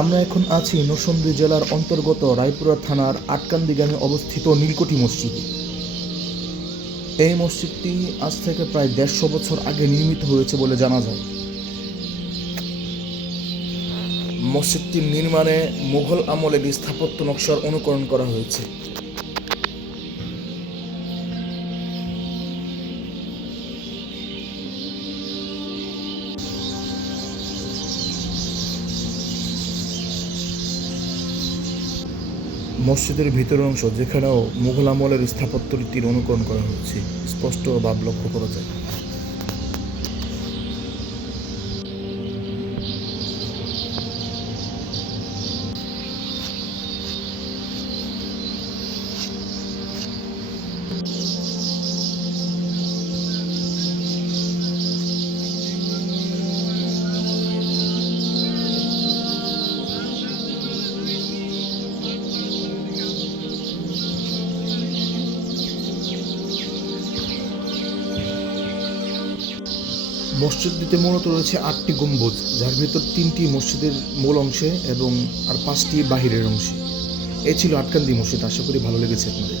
আমরা এখন আছি নরসিংদী জেলার অন্তর্গত রায়পুরা থানার আটকান্দি গ্রামে অবস্থিত নীলকুঠি মসজিদে। এই মসজিদটি আজ থেকে প্রায় ১৫০ বছর আগে নির্মিত হয়েছে বলে জানা যায়। মসজিদটির নির্মাণে মুঘল আমলের স্থাপত্য নকশার অনুকরণ করা হয়েছে। মসজিদের ভিতরের অংশ, যেখানেও মুঘল আমলের স্থাপত্য রীতির অনুকরণ করা হয়েছে, স্পষ্ট ভাব লক্ষ্য করা যায়। মসজিদটিতে মূলত রয়েছে ৮টি গম্বুজ, যার ভিতর ৩টি মসজিদের মূল অংশে এবং আর ৫টি বাহিরের অংশে। এই ছিল আটকান্দি মসজিদ। আশা করি ভালো লেগেছে আপনাদের।